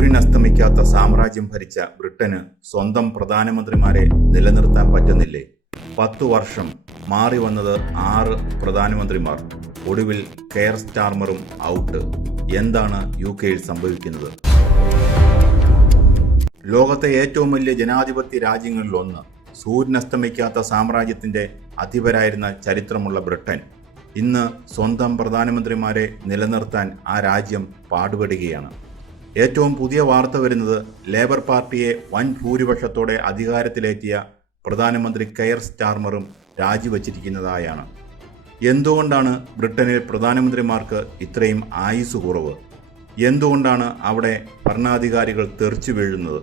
സൂര്യൻ അസ്തമിക്കാത്ത സാമ്രാജ്യം ഭരിച്ച ബ്രിട്ടന് സ്വന്തം പ്രധാനമന്ത്രിമാരെ നിലനിർത്താൻ പറ്റുന്നില്ലേ? 10 വർഷം മാറി വന്നത് 6 പ്രധാനമന്ത്രിമാർ. ഒടുവിൽ കെയർ സ്റ്റാർമറും ഔട്ട്. എന്താണ് UK-യിൽ സംഭവിക്കുന്നത്? ലോകത്തെ ഏറ്റവും വലിയ ജനാധിപത്യ രാജ്യങ്ങളിലൊന്ന്, സൂര്യൻ അസ്തമിക്കാത്ത സാമ്രാജ്യത്തിന്റെ അധിപരായിരുന്ന ചരിത്രമുള്ള ബ്രിട്ടൻ ഇന്ന് സ്വന്തം പ്രധാനമന്ത്രിമാരെ നിലനിർത്താൻ ആ രാജ്യം പാടുപെടുകയാണ്. ഏറ്റവും പുതിയ വാർത്ത വരുന്നത് ലേബർ പാർട്ടിയെ വൻ ഭൂരിപക്ഷത്തോടെ അധികാരത്തിലേറ്റിയ പ്രധാനമന്ത്രി കെയർ സ്റ്റാർമറും രാജിവച്ചിരിക്കുന്നതായാണ്. എന്തുകൊണ്ടാണ് ബ്രിട്ടനിൽ പ്രധാനമന്ത്രിമാർക്ക് ഇത്രയും ആയുസ് കുറവ്? എന്തുകൊണ്ടാണ് അവിടെ ഭരണാധികാരികൾ തെറിച്ചു വീഴുന്നത്?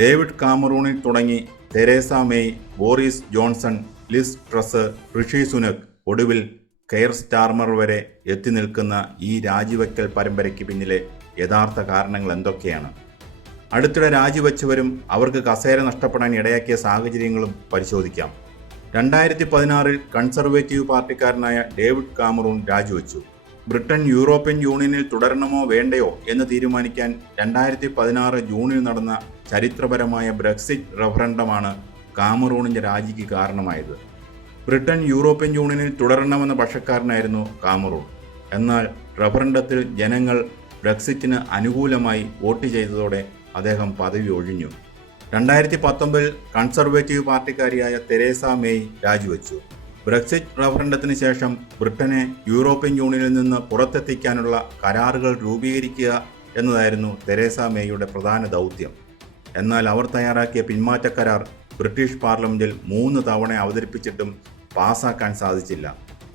ഡേവിഡ് കാമറൂണിൽ തുടങ്ങി Theresa May, Boris Johnson, Liz Truss, Rishi Sunak, ഒടുവിൽ കെയർ സ്റ്റാർമർ വരെ എത്തി നിൽക്കുന്ന ഈ രാജിവെക്കൽ പരമ്പരയ്ക്ക് പിന്നിലെ യഥാർത്ഥ കാരണങ്ങൾ എന്തൊക്കെയാണ്? അടുത്തിടെ രാജിവെച്ചവരും അവർക്ക് കസേര നഷ്ടപ്പെടാൻ ഇടയാക്കിയ സാഹചര്യങ്ങളും പരിശോധിക്കാം. 2016 കൺസർവേറ്റീവ് പാർട്ടിക്കാരനായ ഡേവിഡ് കാമറൂൺ രാജിവെച്ചു. ബ്രിട്ടൻ യൂറോപ്യൻ യൂണിയനിൽ തുടരണമോ വേണ്ടയോ എന്ന് തീരുമാനിക്കാൻ 2016 ജൂണിൽ നടന്ന ചരിത്രപരമായ ബ്രെക്സിറ്റ് റഫറണ്ടമാണ് കാമറൂണിന്റെ രാജിക്ക് കാരണമായത്. ബ്രിട്ടൻ യൂറോപ്യൻ യൂണിയനിൽ തുടരണമെന്ന പക്ഷക്കാരനായിരുന്നു കാമറൂൺ. എന്നാൽ റഫറണ്ടത്തിൽ ജനങ്ങൾ ബ്രെക്സിറ്റിന് അനുകൂലമായി വോട്ട് ചെയ്തതോടെ അദ്ദേഹം പദവി ഒഴിഞ്ഞു. 2019 കൺസർവേറ്റീവ് പാർട്ടിക്കാരിയായ തെരേസ മെയ് രാജിവെച്ചു. ബ്രെക്സിറ്റ് റഫറണ്ടത്തിന് ശേഷം ബ്രിട്ടനെ യൂറോപ്യൻ യൂണിയനിൽ നിന്ന് പുറത്തെത്തിക്കാനുള്ള കരാറുകൾ രൂപീകരിക്കുക എന്നതായിരുന്നു തെരേസ മെയ്യുടെ പ്രധാന ദൗത്യം. എന്നാൽ അവർ തയ്യാറാക്കിയ പിന്മാറ്റ കരാർ ബ്രിട്ടീഷ് പാർലമെന്റിൽ 3 തവണ അവതരിപ്പിച്ചിട്ടും പാസാക്കാൻ സാധിച്ചില്ല.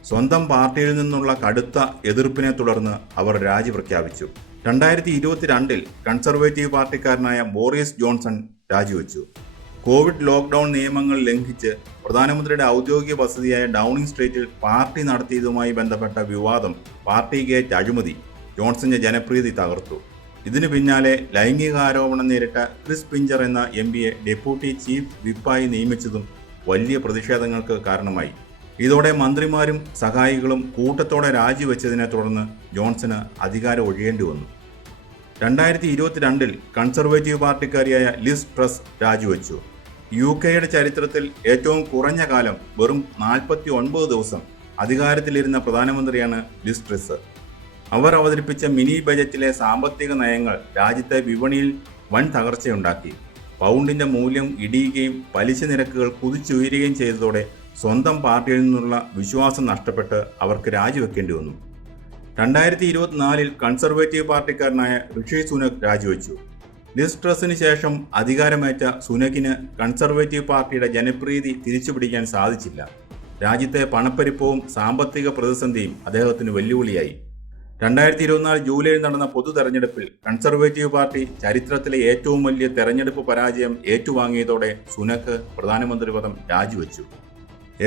സ്വന്തം പാർട്ടിയിൽ നിന്നുള്ള കടുത്ത എതിർപ്പിനെ തുടർന്ന് അവർ രാജി പ്രഖ്യാപിച്ചു. 2022 കൺസർവേറ്റീവ് പാർട്ടിക്കാരനായ ബോറിസ് ജോൺസൺ രാജിവെച്ചു. കോവിഡ് ലോക്ക്ഡൌൺ നിയമങ്ങൾ ലംഘിച്ച് പ്രധാനമന്ത്രിയുടെ ഔദ്യോഗിക വസതിയായ ഡൗണിംഗ് സ്ട്രീറ്റിൽ പാർട്ടി നടത്തിയതുമായി ബന്ധപ്പെട്ട വിവാദം, പാർട്ടി ഗേറ്റ് അഴിമതി ജോൺസന്റെ ജനപ്രീതി തകർത്തു. ഇതിനു പിന്നാലെ ലൈംഗികാരോപണം നേരിട്ട ക്രിസ് പിഞ്ചർ എന്ന MPയെ ഡെപ്യൂട്ടി ചീഫ് വിപ്പായി നിയമിച്ചതും വലിയ പ്രതിഷേധങ്ങൾക്ക് കാരണമായി. ഇതോടെ മന്ത്രിമാരും സഹായികളും കൂട്ടത്തോടെ രാജിവെച്ചതിനെ തുടർന്ന് ജോൺസന് അധികാരം ഒഴിയേണ്ടി വന്നു. 2022 കൺസർവേറ്റീവ് പാർട്ടിക്കാരിയായ ലിസ് ട്രസ് രാജിവെച്ചു. UK-യുടെ ചരിത്രത്തിൽ ഏറ്റവും കുറഞ്ഞ കാലം, വെറും 49 ദിവസം അധികാരത്തിലിരുന്ന പ്രധാനമന്ത്രിയാണ് ലിസ് ട്രസ്. അവർ അവതരിപ്പിച്ച മിനി ബജറ്റിലെ സാമ്പത്തിക നയങ്ങൾ രാജ്യത്തെ വിപണിയിൽ വൻ തകർച്ചയുണ്ടാക്കി. പൗണ്ടിന്റെ മൂല്യം ഇടിയുകയും പലിശ നിരക്കുകൾ കുതിച്ചുയരുകയും ചെയ്തതോടെ സ്വന്തം പാർട്ടിയിൽ നിന്നുള്ള വിശ്വാസം നഷ്ടപ്പെട്ട് അവർക്ക് രാജിവെക്കേണ്ടി വന്നു. 2024 കൺസർവേറ്റീവ് പാർട്ടിക്കാരനായ ഋഷി സുനക് രാജിവെച്ചു. ലിസ് ട്രസിന് ശേഷം അധികാരമേറ്റ സുനകിന് കൺസർവേറ്റീവ് പാർട്ടിയുടെ ജനപ്രീതി തിരിച്ചുപിടിക്കാൻ സാധിച്ചില്ല. രാജ്യത്തെ പണപ്പെരുപ്പവും സാമ്പത്തിക പ്രതിസന്ധിയും അദ്ദേഹത്തിന് വെല്ലുവിളിയായി. 2024 ജൂലൈയിൽ നടന്ന പൊതു തെരഞ്ഞെടുപ്പിൽ കൺസർവേറ്റീവ് പാർട്ടി ചരിത്രത്തിലെ ഏറ്റവും വലിയ തെരഞ്ഞെടുപ്പ് പരാജയം ഏറ്റുവാങ്ങിയതോടെ സുനക് പ്രധാനമന്ത്രി പദം രാജിവെച്ചു.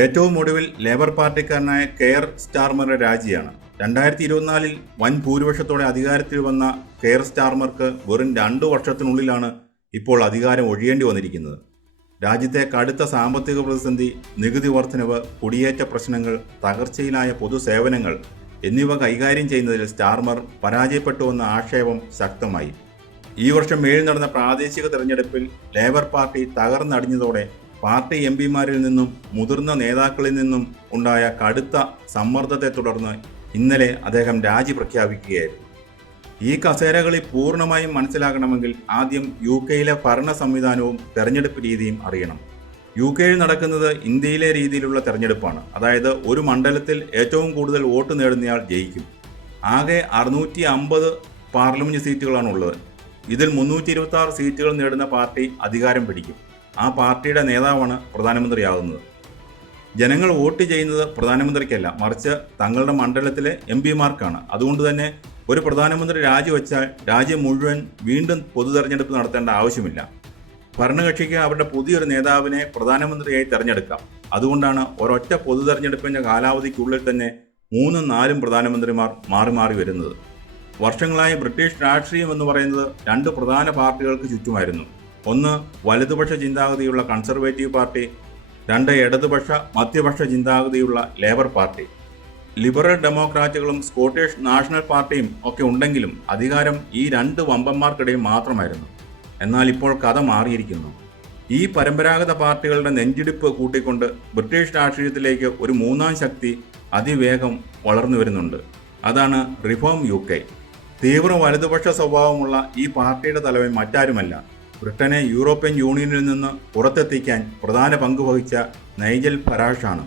ഏറ്റവും ഒടുവിൽ ലേബർ പാർട്ടിക്കാരനായ കെയർ സ്റ്റാർമറുടെ രാജിയാണ്. 2024 വൻ ഭൂരിപക്ഷത്തോടെ അധികാരത്തിൽ വന്ന കെയർ സ്റ്റാർമർക്ക് വെറും 2 വർഷത്തിനുള്ളിലാണ് ഇപ്പോൾ അധികാരം ഒഴിയേണ്ടി വന്നിരിക്കുന്നത്. രാജ്യത്തെ കടുത്ത സാമ്പത്തിക പ്രതിസന്ധി, നികുതി വർധനവ്, കുടിയേറ്റ പ്രശ്നങ്ങൾ, തകർച്ചയിലായ പൊതുസേവനങ്ങൾ എന്നിവ കൈകാര്യം ചെയ്യുന്നതിൽ സ്റ്റാർമർ പരാജയപ്പെട്ടുവെന്ന ആക്ഷേപം ശക്തമായി. ഈ വർഷം മേയിൽ നടന്ന പ്രാദേശിക തെരഞ്ഞെടുപ്പിൽ ലേബർ പാർട്ടി തകർന്നടിഞ്ഞതോടെ പാർട്ടി MPമാരിൽ നിന്നും മുതിർന്ന നേതാക്കളിൽ നിന്നും ഉണ്ടായ കടുത്ത സമ്മർദ്ദത്തെ തുടർന്ന് ഇന്നലെ അദ്ദേഹം രാജി പ്രഖ്യാപിക്കുകയായിരുന്നു. ഈ കസേരകളി പൂർണ്ണമായും മനസ്സിലാക്കണമെങ്കിൽ ആദ്യം UK-യിലെ ഭരണ സംവിധാനവും തെരഞ്ഞെടുപ്പ് രീതിയും അറിയണം. UK-യിൽ നടക്കുന്നത് ഇന്ത്യയിലെ രീതിയിലുള്ള തെരഞ്ഞെടുപ്പാണ്. അതായത് ഒരു മണ്ഡലത്തിൽ ഏറ്റവും കൂടുതൽ വോട്ട് നേടുന്നയാൾ ജയിക്കും. ആകെ 650 പാർലമെന്റ് സീറ്റുകളാണുള്ളത്. ഇതിൽ 326 സീറ്റുകൾ നേടുന്ന പാർട്ടി അധികാരം പിടിക്കും. ആ പാർട്ടിയുടെ നേതാവാണ് പ്രധാനമന്ത്രിയാകുന്നത്. ജനങ്ങൾ വോട്ട് ചെയ്യുന്നത് പ്രധാനമന്ത്രിക്കല്ല, മറിച്ച് തങ്ങളുടെ മണ്ഡലത്തിലെ MPമാർക്കാണ്. അതുകൊണ്ട് തന്നെ ഒരു പ്രധാനമന്ത്രി രാജിവെച്ചാൽ രാജ്യം മുഴുവൻ വീണ്ടും പൊതു തെരഞ്ഞെടുപ്പ് നടത്തേണ്ട ആവശ്യമില്ല. ഭരണകക്ഷിക്ക് അവരുടെ പുതിയൊരു നേതാവിനെ പ്രധാനമന്ത്രിയായി തെരഞ്ഞെടുക്കാം. അതുകൊണ്ടാണ് ഒരൊറ്റ പൊതു തെരഞ്ഞെടുപ്പിന്റെ കാലാവധിക്കുള്ളിൽ തന്നെ 3-4 പ്രധാനമന്ത്രിമാർ മാറി മാറി വരുന്നത്. വർഷങ്ങളായി ബ്രിട്ടീഷ് രാഷ്ട്രീയം എന്ന് പറയുന്നത് 2 പ്രധാന പാർട്ടികൾക്ക് ചുറ്റുമായിരുന്നു. ഒന്ന് വലതുപക്ഷ ചിന്താഗതിയുള്ള കൺസർവേറ്റീവ് പാർട്ടി, 2 ഇടതുപക്ഷ മധ്യപക്ഷ ചിന്താഗതിയുള്ള ലേബർ പാർട്ടി. ലിബറൽ ഡെമോക്രാറ്റുകളും സ്കോട്ടിഷ് നാഷണൽ പാർട്ടിയും ഒക്കെ ഉണ്ടെങ്കിലും അധികാരം ഈ രണ്ട് വമ്പന്മാർക്കിടയിൽ മാത്രമായിരുന്നു. എന്നാൽ ഇപ്പോൾ കഥ മാറിയിരിക്കുന്നു. ഈ പരമ്പരാഗത പാർട്ടികളുടെ നെഞ്ചിടിപ്പ് കൂട്ടിക്കൊണ്ട് ബ്രിട്ടീഷ് രാഷ്ട്രീയത്തിലേക്ക് ഒരു മൂന്നാം ശക്തി അതിവേഗം വളർന്നു വരുന്നുണ്ട്. അതാണ് റിഫോം UK. തീവ്ര വലതുപക്ഷ സ്വഭാവമുള്ള ഈ പാർട്ടിയുടെ തലവൻ മറ്റാരുമല്ല, ബ്രിട്ടനെ യൂറോപ്യൻ യൂണിയനിൽ നിന്ന് പുറത്തെത്തിക്കാൻ പ്രധാന പങ്ക് വഹിച്ച നൈജൽ ഫരാഷാണ്.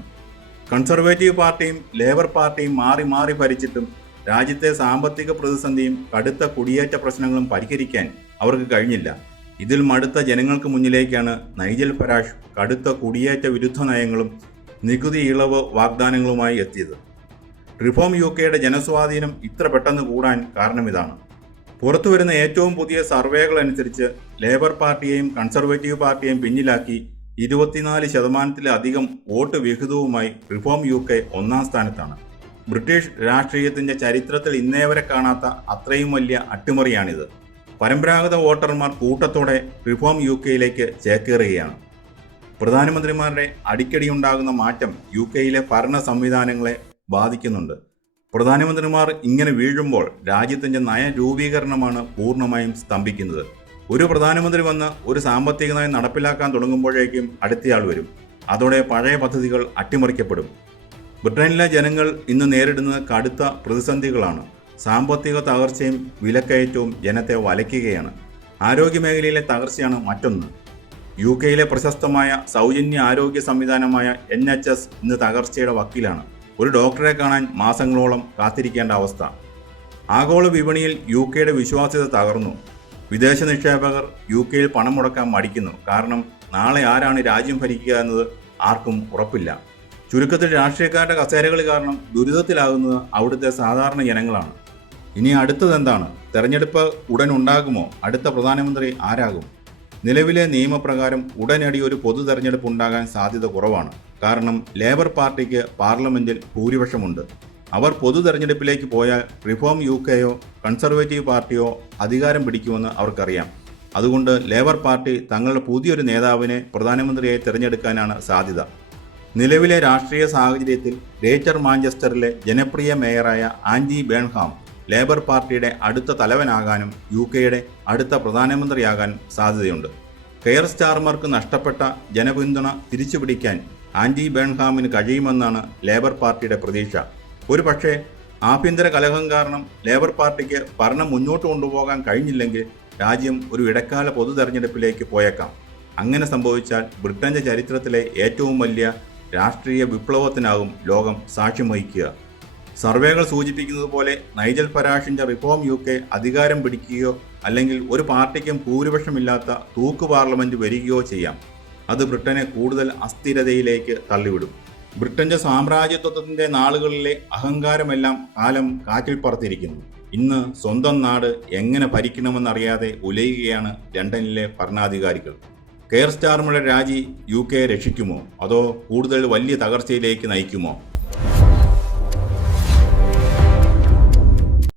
കൺസർവേറ്റീവ് പാർട്ടിയും ലേബർ പാർട്ടിയും മാറി മാറി ഭരിച്ചിട്ടും രാജ്യത്തെ സാമ്പത്തിക പ്രതിസന്ധിയും കടുത്ത കുടിയേറ്റ പ്രശ്നങ്ങളും പരിഹരിക്കാൻ അവർക്ക് കഴിഞ്ഞില്ല. ഇതിൽ മടുത്ത ജനങ്ങൾക്ക് മുന്നിലേക്കാണ് നൈജൽ ഫരാഷ് കടുത്ത കുടിയേറ്റ വിരുദ്ധ നയങ്ങളും നികുതി ഇളവ് വാഗ്ദാനങ്ങളുമായി എത്തിയത്. റിഫോം UKയുടെ ജനസ്വാധീനം ഇത്ര പെട്ടെന്ന് കൂടാൻ കാരണം ഇതാണ്. പുറത്തുവരുന്ന ഏറ്റവും പുതിയ സർവേകൾ അനുസരിച്ച് ലേബർ പാർട്ടിയെയും കൺസർവേറ്റീവ് പാർട്ടിയെയും പിന്നിലാക്കി 24%-ലധികം വോട്ട് വിഹിതവുമായി റിഫോം UK ഒന്നാം സ്ഥാനത്താണ്. ബ്രിട്ടീഷ് രാഷ്ട്രീയത്തിൻ്റെ ചരിത്രത്തിൽ ഇന്നേ വരെ കാണാത്ത അത്രയും വലിയ അട്ടിമറിയാണിത്. പരമ്പരാഗത വോട്ടർമാർ കൂട്ടത്തോടെ റിഫോം UKയിലേക്ക് ചേക്കേറുകയാണ്. പ്രധാനമന്ത്രിമാരുടെ അടിക്കടിയുണ്ടാകുന്ന മാറ്റം UKയിലെ ഭരണ സംവിധാനങ്ങളെ ബാധിക്കുന്നുണ്ട്. പ്രധാനമന്ത്രിമാർ ഇങ്ങനെ വീഴുമ്പോൾ രാജ്യത്തിൻ്റെ നയരൂപീകരണമാണ് പൂർണ്ണമായും സ്തംഭിക്കുന്നത്. ഒരു പ്രധാനമന്ത്രി വന്ന് ഒരു സാമ്പത്തിക നയം നടപ്പിലാക്കാൻ തുടങ്ങുമ്പോഴേക്കും അടുത്തയാൾ വരും. അതോടെ പഴയ പദ്ധതികൾ അട്ടിമറിക്കപ്പെടും. ബ്രിട്ടനിലെ ജനങ്ങൾ ഇന്ന് നേരിടുന്നത് കടുത്ത പ്രതിസന്ധികളാണ്. സാമ്പത്തിക തകർച്ചയും വിലക്കയറ്റവും ജനത്തെ വലയ്ക്കുകയാണ്. ആരോഗ്യമേഖലയിലെ തകർച്ചയാണ് മറ്റൊന്ന്. UKയിലെ പ്രശസ്തമായ സൗജന്യ ആരോഗ്യ സംവിധാനമായ NHS ഇന്ന് തകർച്ചയുടെ വക്കിലാണ്. ഒരു ഡോക്ടറെ കാണാൻ മാസങ്ങളോളം കാത്തിരിക്കേണ്ട അവസ്ഥ. ആഗോള വിപണിയിൽ UKയുടെ വിശ്വാസ്യത തകർന്നു. വിദേശ നിക്ഷേപകർ UKയിൽ പണം മുടക്കാൻ മടിക്കുന്നു. കാരണം നാളെ ആരാണ് രാജ്യം ഭരിക്കുക എന്നത് ആർക്കും ഉറപ്പില്ല. ചുരുക്കത്തിൽ രാഷ്ട്രീയക്കാരുടെ കസേരകൾ കാരണം ദുരിതത്തിലാകുന്നത് അവിടുത്തെ സാധാരണ ജനങ്ങളാണ്. ഇനി അടുത്തതെന്താണ്? തെരഞ്ഞെടുപ്പ് ഉടൻ ഉണ്ടാകുമോ? അടുത്ത പ്രധാനമന്ത്രി ആരാകും? നിലവിലെ നിയമപ്രകാരം ഉടനടി ഒരു പൊതു തെരഞ്ഞെടുപ്പ് ഉണ്ടാകാൻ സാധ്യത കുറവാണ്. കാരണം ലേബർ പാർട്ടിക്ക് പാർലമെന്റിൽ ഭൂരിപക്ഷമുണ്ട്. അവർ പൊതു തെരഞ്ഞെടുപ്പിലേക്ക് പോയാൽ റിഫോം UKയോ കൺസർവേറ്റീവ് പാർട്ടിയോ അധികാരം പിടിക്കുമെന്ന് അവർക്കറിയാം. അതുകൊണ്ട് ലേബർ പാർട്ടി തങ്ങളുടെ പുതിയൊരു നേതാവിനെ പ്രധാനമന്ത്രിയായി തിരഞ്ഞെടുക്കാനാണ് സാധ്യത. നിലവിലെ രാഷ്ട്രീയ സാഹചര്യത്തിൽ ഗ്രേറ്റർ മാഞ്ചസ്റ്ററിലെ ജനപ്രിയ മേയറായ ആൻഡി ബേൺഹാം ലേബർ പാർട്ടിയുടെ അടുത്ത തലവനാകാനും UKയുടെ അടുത്ത പ്രധാനമന്ത്രിയാകാനും സാധ്യതയുണ്ട്. കെയർ സ്റ്റാർമർക്ക് നഷ്ടപ്പെട്ട ജനപിന്തുണ തിരിച്ചുപിടിക്കാൻ ആൻഡി ബേൺഹാമിന് കഴിയുമെന്നാണ് ലേബർ പാർട്ടിയുടെ പ്രതീക്ഷ. ഒരു പക്ഷേ ആഭ്യന്തര കലഹം കാരണം ലേബർ പാർട്ടിക്ക് ഭരണം മുന്നോട്ട് കൊണ്ടുപോകാൻ കഴിഞ്ഞില്ലെങ്കിൽ രാജ്യം ഒരു ഇടക്കാല പൊതു തെരഞ്ഞെടുപ്പിലേക്ക് പോയേക്കാം. അങ്ങനെ സംഭവിച്ചാൽ ബ്രിട്ടന്റെ ചരിത്രത്തിലെ ഏറ്റവും വലിയ രാഷ്ട്രീയ വിപ്ലവത്തിനാകും ലോകം സാക്ഷ്യം വഹിക്കുക. സർവേകൾ സൂചിപ്പിക്കുന്നത് പോലെ നൈജൽ ഫരാഷിന്റെ റിഫോം UK അധികാരം പിടിക്കുകയോ അല്ലെങ്കിൽ ഒരു പാർട്ടിക്കും ഭൂരിപക്ഷമില്ലാത്ത തൂക്ക് പാർലമെന്റ് വരികയോ ചെയ്യാം. അത് ബ്രിട്ടനെ കൂടുതൽ അസ്ഥിരതയിലേക്ക് തള്ളിവിടും. ബ്രിട്ടന്റെ സാമ്രാജ്യത്വത്തിന്റെ നാളുകളിലെ അഹങ്കാരമെല്ലാം കാലം കാറ്റിൽ പറത്തിയിരിക്കുന്നു. ഇന്ന് സ്വന്തം നാട് എങ്ങനെ ഭരിക്കണമെന്നറിയാതെ ഉലയുകയാണ് ലണ്ടനിലെ ഭരണാധികാരികൾ. കെയർ സ്റ്റാർമറുടെ രാജി UKയെ രക്ഷിക്കുമോ അതോ കൂടുതൽ വലിയ തകർച്ചയിലേക്ക് നയിക്കുമോ?